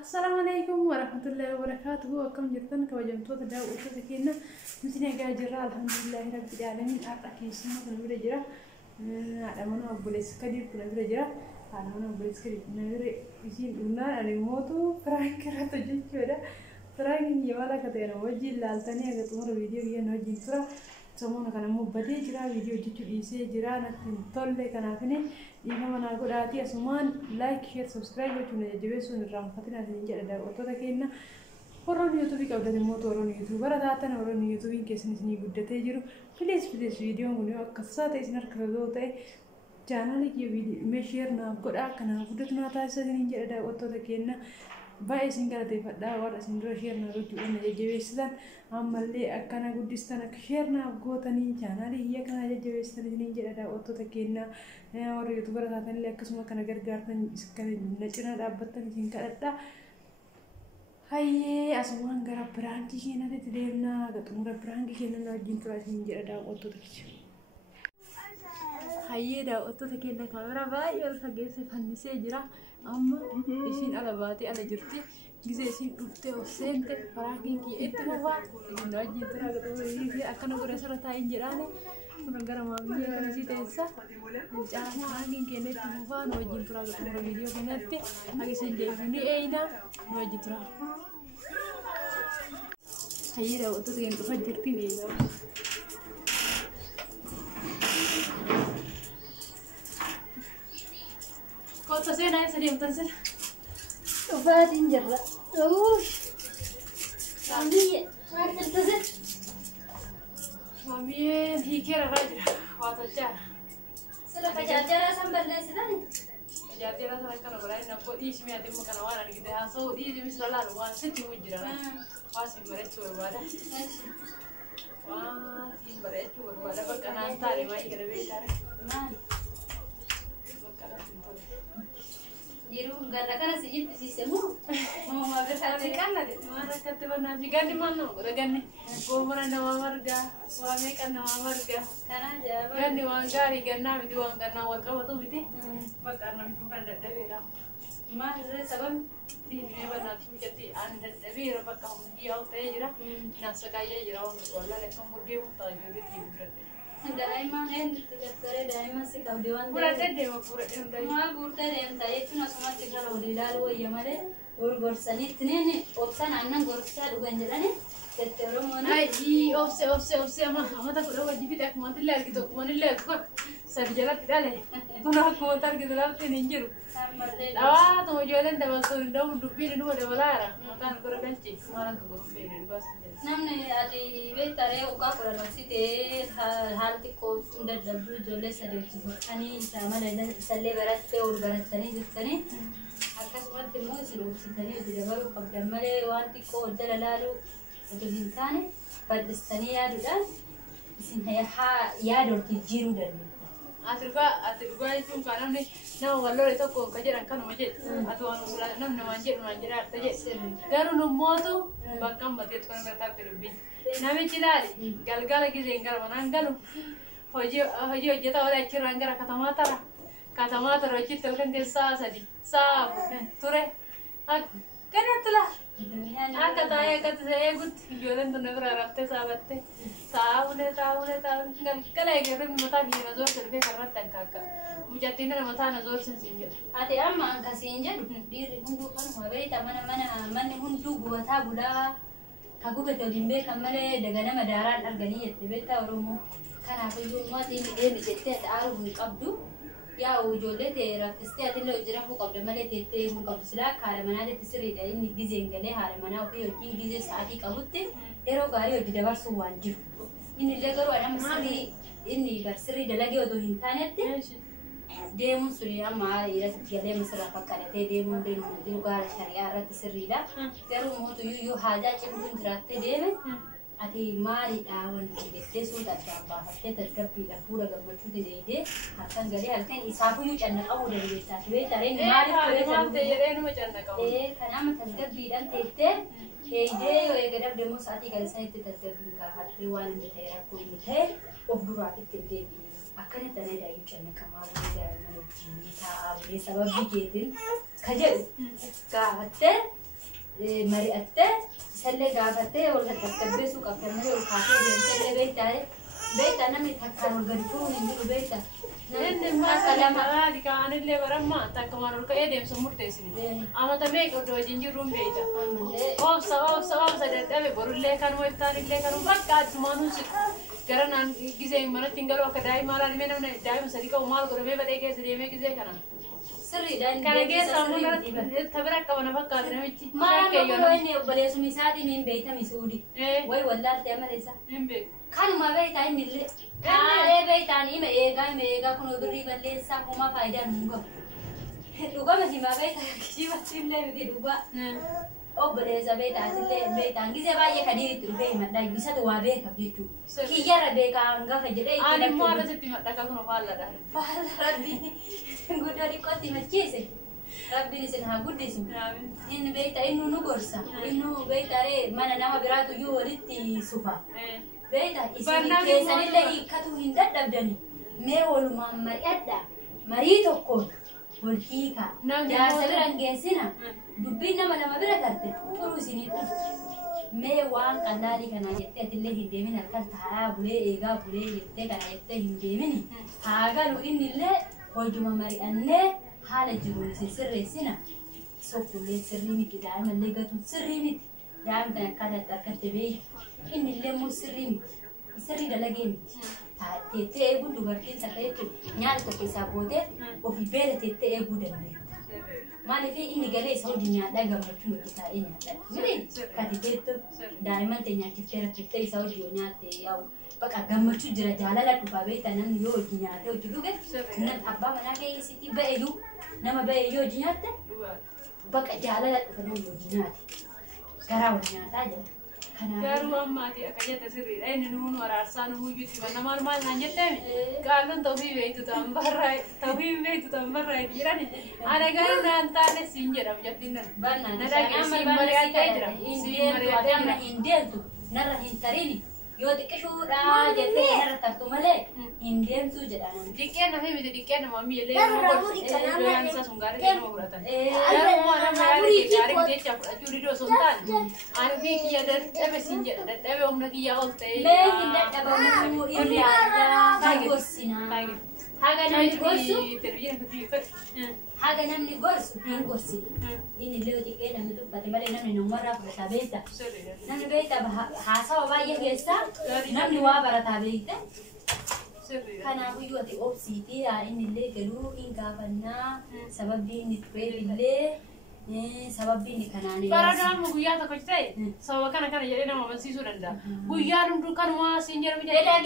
السلام عليكم ورحمة الله وبركاته. وكم جرتن كوجمتوا تداو وتذكينا مثل جاجرة الحمد لله رب العالمين. أركي سنة كنا برجرة على منا بوليس كدير كنا برجرة على منا بوليس كدير كنا بري يصير لنا الموتو فرانك راتجي كذا فرانك يوالا كتير وجي لالتاني أجا تمر فيديو هي نوجي ترى سمونا كنا مبادئ جرا فيديو جيتو إيسي جرا نتطلع كنا فيني إذا ما نقول آتي أسمان لايك شير سبسكرايب وتشوفنا جديوس ونرام فتنا نيجي على وتو ذكينا ورون يوتيوب كابدن موت ورون يوتيوب برا داتنا ورون يوتيوب كيسني سني بدة تجرو بليز فيديو منيو كسات إسنار كردوته channel ki video me share na koda kana gudutna ta sai nيجي على وتو ذكينا باي سينغال تي فدا ودا سيندرو شير na روتي أنا جديوسان أمالي أكنا قديستنا كشيرنا بقوتني channel هي كنا جديوسان نيجي على وتو ذكينا और यूट्यूबर आते हैं लेकिन उसमें कनेक्ट करते हैं इसका नेचुरल आप बत्तन जिनका रहता है ये आसमान गरा ब्रांची के ना देते देवना अगर तुम्हारा ब्रांची के ना जिनको ऐसे इंजर डाउ ऑटो तक है ये डाउ ऑटो तक के ना कैमरा भाई और सगे से फन्नी से जरा अम्म इसीन अलग बात है अलग जुर्ती जिसे इसीन उठते और सेंटे ब्रांची की इतना बात जिन्ना जितना अगर तुम्हारे ये अकन को रेसर था इंजराने Negara mami ya kan sih desa, jangan angin kene tiba nojin tura tura video kenate, lagi sendiri ini eda nojin tura. Ayo dah waktu tu yang tu fajar tini ya. Kau tu saya naik sedih betul sih. Fajar injer lah. Kami fajar tu sih. Mami hikir raja, waktu jar. Sudah fajar sambil nasi tadi. Jadi rasa kan orang nak buat isi mi ada makan awal lagi deh. So isi mi selalu lalu, wah sih cuma jalan. Wah sih berecu berada. Wah sih berecu berada. Bahkan nanti hari mai kita bicara. Jiru ganda kan sih itu sih semua. Mau makan sate kan ada. Mana kata mana sih ganti mana? Udah ganti. Gua mana nama warga. Wah mereka nama warga. Karena aja. Ganti uang gari, ganti itu uang ganti warga waktu itu. Bahkan nama bukan ada beda. Mas sebab ini benar sih jadi anda tapi apa kamu dia utai jera. Nasa kaya jera orang tua lah lesung muda utai jadi tidur. Daima tiga kali daima sih kau dewan. Pura deh mau pura deh. Mau pura deh entah itu nasihat tiga lalu lalu ya mare. Gorsani tene opsan annan gorsa dugan jelane. Ketero mana? Aji opse ama tak udah wajib tak mati lagi gitu kemana lagi kok sarjana tidak leh. Tuh nak kotor gitu lah teninjir. Tuh jualan dapat sudah dupi dulu ada balara. Matan berbenci kemarin ke berbenci bas. Namne adi betare uka kurang sih teh hal tiko sudah double jualan sedih juga. Ani sama ada sale berat teh ur berat tani justane. Akas berat temu silup sih tani jadi baru kabel male wan tiko jalan lalu. Untuk hintane padestani ya dudan. Sini ya dorti jiru dan. Aturga itu karena nih nama galor itu kok kajian kan macet atau anu sulah nama manjir arta je garu nomor tu bakam batet kan bertak terlebih nama cilali gal lagi jenggal mana galu hoji jeta oleh ciranggar kata mata roci telkan desa sadi ture kan itulah kata saya gut jualan tu negara rafte sahabatnya tahu nih kalau yang mata di nazar selesai karena tangkaka mujatina mata nazar sensitif Ati amma kasih injak diri hundu kan mabai mana hundu gua tahu dah aku betul dimbe kamare dengan nama darat argani itu beta urumu kan aku juga ini dia betul taruh kabdu ya ujolnya terap setiap itu ujrah aku kabdu malah tete kabdu silah hari mana itu seri dah ini gizenggale hari mana aku yogi gize saati kabute ero gari yogi dabar suwanju ini legaru ada masri ini berseri dah lagi waktu internet demun suri amma ira tiada mesra pakai demun juga syariah rat seri dah terus mau tu yu haja cembun jeratte deh ati mari awan kita sudah dapat kita terkepi dah pura gambar tu deh akan gari akan isapu yu canda kau dari desa tu tarik mari karena amat terkepi dan tete ide yo gadap demo saat ini saya terkepi kah hati wan deh aku ini teh obdurat itu akan itu nada yu canda kamar dari mana kita sabab bikin kaje kah hati mari'atte sallee gaafattee wal tasgabbeessuu qabda malee ol kaatee deemtee beektaa namni takkaan ol gadi furuun hin jiru beektaa. Inni masalama di kan illee baramma takkumaan ol ka'ee deemsa murteessini. Amata meeqa iddoo wajjin jirruun beekta. Obsa dadhabe borullee kanuma iftaan illee kanuma bakka addumaan gara naan gisee manatti hin galu akka daa'ima alaa dhimee namni daa'ima sadii qabu maal godhamee badhee keessa deemee gisee kana. Sirriidhaan kana keessa ammoo tabira qabana fakkaatu namichi. Maal yoo inni obboleessuma isaatiin hin beekami suudi. Way wallaaltee amaleessa. Hin beeku. Kanuma beektaa inni illee. Kaalee beektaan ima eegaa kun birrii balleessaa kuma faayidaan hin qabu. Dhugama himaa beektaa kishibatti illee miti dhugaa. Obboleessa beektaas beektaan gisee baay'ee kadiiritti dhufee himadhaa gisatu waa beekaaf jechuudha. Kiyyarra beekaa hangafa jedhee itti ani immoo arrasitti madhaka kun faalladha. Faalla rabbiin guddaa dhiqqootti himachiise. Rabbiin isin haa guddisu. Inni beektaa inni nu gorsa. Inni beektaa mana nama biraatu iyyuu walitti sufa. Beektaa isin keessanillee hiikkatu hin dadhabdani. Mee walumaan mari'adhaa. Marii tokkoon wal hiikaa. Jaarsa biraan geessina. Dubbiin nama bira tarte turuu isinii dhuftu. Mee waan qallaalii kanaa jettee atillee hin deemin halkan taa'aa bulee eegaa bulee jettee kana jettee hin deemini. Haa galu innillee hojuma mari'annee haala jiruun isin sirreessina. Sokkullee sirrii miti daa'imallee gatuun sirrii miti. Daa'imni tan akkaataa harkatti beeyi. Innillee immoo sirrii miti. Sirrii dalagee miti. Teettee eeguu dubartiin takka jechuudha. Nyaata tokko isaa bootee ofii beela teettee eeguu dandeenya. Maaliif inni galee isa hojii nyaadhaa gammachuun hojii taa'ee nyaadhaa. Miti katiteettu daa'imman ta'e nyaachiftee rakkiftee isa hojii yoo nyaatte yaa'u bakka gammachuu jira jaalala dhufaa beektaa namni yoo hojii nyaatee hojii dhuge namni abbaa manaa keessatti ba'eeyyuu nama ba'e yoo hojii nyaatte bakka jaalala dhufa namni hojii nyaate garaa wal nyaataa jira. Garuu ammaati akka jette sirriidha. Inni nuun waraarsaa nu huyyuutti manna maal naan jettee qaalluun ta'uu beektu ta'an barraa jedhani. Ana garuu naan taane siin jedhamu jettiin nan. Na dhaqee siin mari'atee jira. Siin mari'atee jira. Hin deemtu narra hin tarini. Yoo xiqqishuudhaa jettee narra tartu malee hin deemtuu jedhan. Xiqqeen nafi miti xiqqeen nama miilee nama godhan isaa sun gaarii nama fudhatan. Garuu nama gaarii jecha fudhachuu didoo sun taane. Ani fi kiyya dadhabe siin jedha dadhabe humna kiyya ol ta'e. Mee hin dadhabamuu inni addaa gorsinaa. Haga namni gorsu. Haga namni gorsu hin gorsine. Inni illee xiqqee namni tuffate malee namni namarraa fudhataa beekta. Namni beekta haasawa baay'ee keessaa namni waa barataa beekte. Kanaafuu ati obsiitii inni illee galuu hin gaafannaa sababbii inni tureef illee sababbii inni kanaan baradaan guyyaa tokko ta'e sababa kana jedhee nama amansiisuu danda'a. Guyyaan hunduu kanuma siin jedhamu jedhee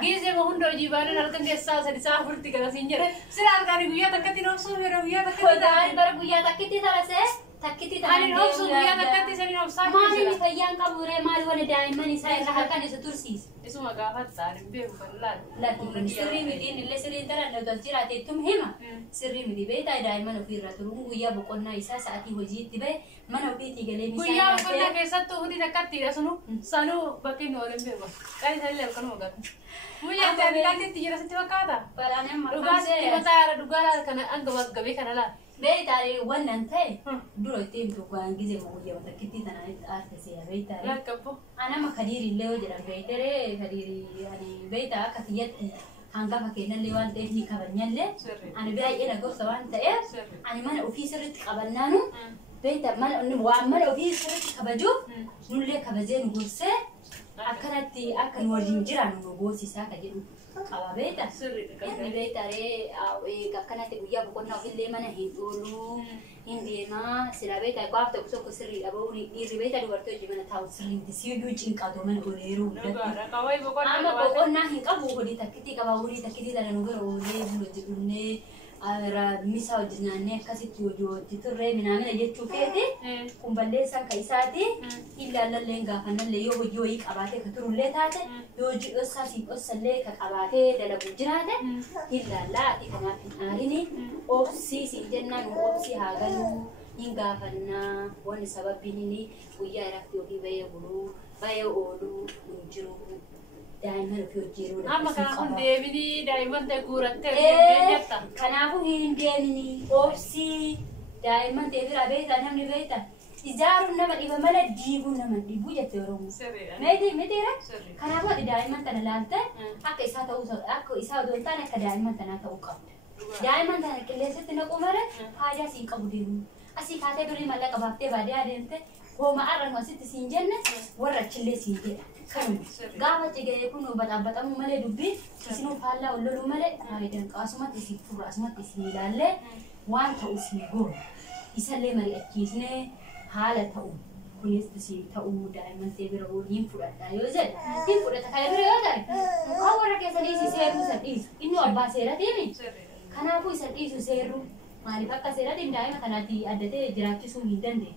gizeema hunda hojii baaduu halkan keessaa sadi isaa afurti gara siin jedhe sira halkanii guyyaa takkatti noobsuu fedha guyyaa takkatti bara guyyaa takkitti taasise takkitti ani noobsuu guyyaa takkatti sani noobsaa maali fayyaan qaburee maali wani daa'imman isaa irra halkan isa tursiise. Isuma gaafata ani beeku kan laatu sirrii miti illee sirrii taran nuti jiraateettum hima sirrii miti beektaa daa'imman ofirra turuun guyyaa boqonnaa isaa sa'aatii hojiitti bahe mana ofiitii galee guyyaa boqonnaa keessattuu hojii takkattiidha sunu sanuu bakki hin oolan beeku qani sallee halkanuma gatu guyyaa ta'anii kantiitti jira sitti fakkaata dhugaatti mataa dhugaadhaa kana hanga waggabee kana laa beektaa wannan ta'e dura itti himtu waan gisee guyyaa takkitti tanaan aartise beektaa lakkabbo anama kadiiri illee yoo jedhan beektere kadiiri ani beektaa akka kiyyatti hangafa kennallee waan ta'eef ni kabanyallee ani baay'ee na gorsa waan ta'eef ani mana ofii sirriitti qabannaanu beektaa mana ofii sirriitti kabajuuf nullee kabajee nu gorsee akkanatti akka nu waliin jiraannu nu goosisaa ka jedhu qaba beektaa inni beektaree akkanatti guyyaa boqonnaa ofillee mana hin oolu hin deemaa sila beektaa gaaf ta'u tokko sirrii dhaba'uu dhiirri beektaa dubartii hojii mana taa'u sirriitti siiduu cinqatu mana oleeruu guddatti amma boqonnaa hin qabu hodii takkitii qaba horii takkitii dhala nu gara oolee buloti dhunnee misa hojii nyaannee akkasitti hojii turree minaamina jechuu keeti kun balleessan ka isaati ilaallallee gaafannallee yoo hojii wayii qabaatee ka turullee taate yoo hojii dhossaa fi dhossallee ka qabaatee dalagu jiraate ilaallaa kanaaf hin aarini obsii siin jennaan obsii haa galuu hin gaafannaa wanni sababbiin inni guyyaa irratti ofii bahee buluu bahee ooluu hin jiru. Daa'imman ofii hojjeeruu amma kanaafuu deebinii daa'imman ta'e guurattee kanaafuu hin deemini obsii daa'imman ta'e bira beektaa namni beektaa Ijaaruun nama dhiba malee diiguun nama dhibu jette Oromoo. Mitiira kanaafuu daa'imman tana laaltee akka isaa ta'uu akka isaa odoo hin taane akka daa'imman tanaa ta'uu qabda. Daa'imman tana qilleensatti naquu malee faayidaa siin qabu deemu. Asii kaatee durii mallaqa baaftee baadiyyaa deemte hooma arran asitti siin jenne warra achillee siin jedha. Kanuma gaafa cigee kun baxaabatamu malee dubbii isinuu faallaa olloluu malee faayidaan qaasumatti isin furra asumatti isin ilaallee waan ta'u isin goona. Isallee mari'achiisnee haala ta'u kunis isin ta'uu daa'imman ta'e bira hin fudhadhaa yoo jedhe hin fudhata kaya bira yoo ta'e mukaan warra keessanii isin seeruu isan dhiisu inni abbaa seeraatiimi. Kanaafuu isan dhiisu seeruu maaliif akka seeraatiin daa'ima kanaatti addatee jiraachisuu hin dandeenye.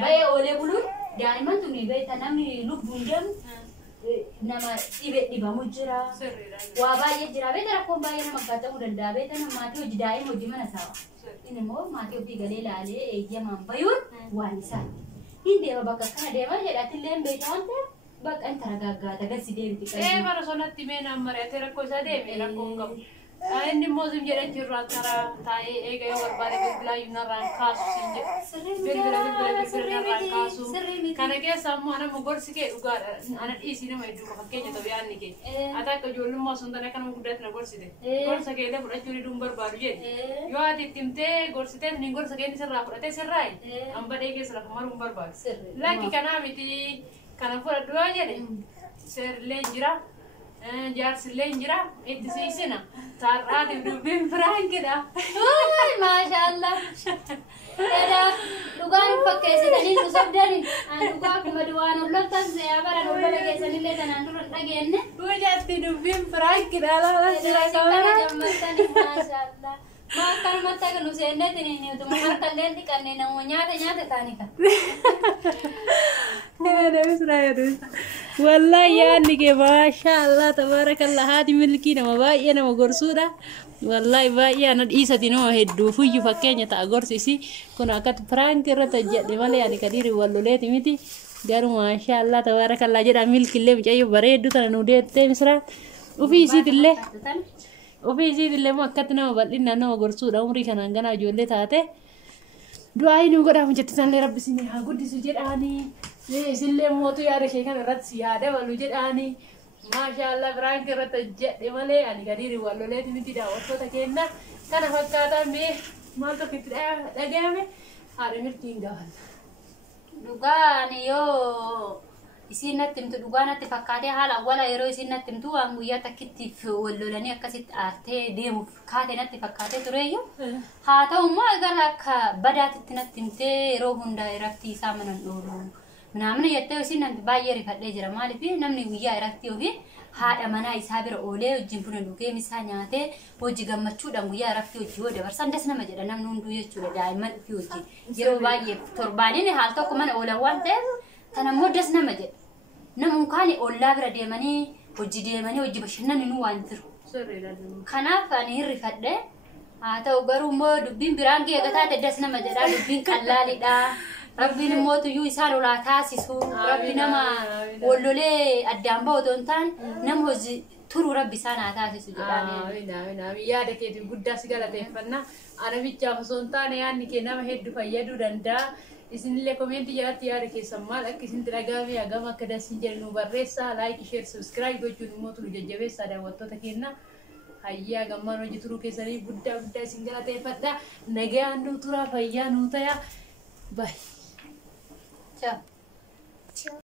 Baay'ee oolee buluun daa'imman tuni beektaa namni lubbuun deemu nama dhibamu jira. Waa baay'ee jira beektaa rakkoon baay'ee nama gaatamuu danda'a beektaa nama maatii hojii daa'ima hojii mana saawa. Inni immoo maatii ofii galee ilaalee eeyyamaan bayuun waan isaati. Hin deema bakka kana deema jedhatillee beektaa waan ta'eef bakka inni taragaaggaata garsi deemti. Bara sonatti mee nama mari'atee rakkoo isaa deeme rakkoo hin qabu. Inni moozim jedhee jirraa karaa taa'ee eega yoo barbaade bilbilaa yuunarraan kaasu siin jedhu. Bilbila kaasu. Kana keessa ammoo nama gorsi kee dhugaadha. Ana dhiisii nama hedduu qofa fakkeenya ta'u yaadni kee. Ati akka ijoollummaa osoo hin taane akka nama guddaatti na gorsite. Gorsa kee illee fudhachuu ni duun barbaadu jedhe. Yoo ati itti himtee gorsitee ni gorsa kee inni sirraa fudhatee sirraayi. Hambadhee keessa lafa maruu hin barbaadu. Lakki kanaa miti kana fudhadhu yoo jedhe seerrillee jira. Jaarsillee jira itti siisina taarraatiif dubbiin firaankiidha. Maashaallah. Dhugaan fakkeessitanii nu sobdani. Dhugaa akkuma du'aan ollottan se'aa bara ollola keessanillee kanaan dura dhageenye. Guyyaatti dubbiin firaankiidha laala jira qabara. Jammartanii maashaallah. Maa akkanumatti akka nu seenneetiin hin utuma harkallee dhiqannee nama nyaata taanii kan. والله يعني كي ما شاء الله تبارك الله هذه ملكي نما باي أنا مقرصورة والله باي أنا إيسا تنو هدو فيجو فكيني تأقرصي كنا كات فرانك رتجد مالي يعني كديري والولات ميتي قالوا ما شاء الله تبارك الله جدا ملك اللي بجايو بريدو تنو ديت تمسرا وفي زيد اللي ما كتنا وبلنا نو قرصورة عمري كان عندنا جولة تاته دعائي نقول من جتنا لرب سني هقول دي سجل أني سلم موتو يا رشي كان رد سيادة والوجد أني ما شاء الله فرانك رتجد مالي يعني كديري والولاد متي داوتو تكينا كان فكاتا مي مالتو كتير لجامي هذا مرتين قال Dhugaani yoo isin nattimtu dhugaanatti fakkaatee haala wala yeroo isin nattimtu waan guyyaa takkittiif wallolanii akkasitti aartee deemuuf kaatee natti fakkaatee tureeyyu haa ta'u immoo gara akka badaatitti nattimtee yeroo hunda irratti isaa manan dhoolu namni jettee isin baay'ee rifadhee jira maaliif namni guyyaa irratti ofii haadha manaa isaa bira oolee wajjin buna dhugee misaa nyaatee hojii gammachuudhaan guyyaa irratti hojii yoo dabarsan das nama jedha namni hunduu jechuudha daa'imman ofii hojii yeroo baay'ee torbaaniin haal tokko mana oolan waan ta'eef tan ammoo das nama jedha namuun kaani ollaa bira deemanii hojii bashannanuu waan jiru kanaaf ani hin rifadhee haa ta'u garuu immoo dubbiin biraan geegataate das nama jedha dubbiin qallaalidha. Rabbi nimmotu yu isaan olaa taasisu Rabbi nama walloolee addaan ba'uudhaan ta'an nama hojii turu Rabbi isaan haa taasisu jedhanii. Amiin yaada keetiin guddaa si galateeffanna. Ana bichaaf osoo hin taane yaadni kee nama hedduu fayyaduu danda'a. Isinillee koomeentii jalatti yaada keessan maal akka isin dhagaame hagam akka dasiin jedhu barreessaa laayikii sheer sabiskiraayib gochuun immoo nu jajjabeessaa daawwattoota keenya. Hayyaa gammaan hojii turuu keessanii guddaa isin galateeffadha. Nagaan nu tura fayyaa nu ta'a. Bye. Ciao.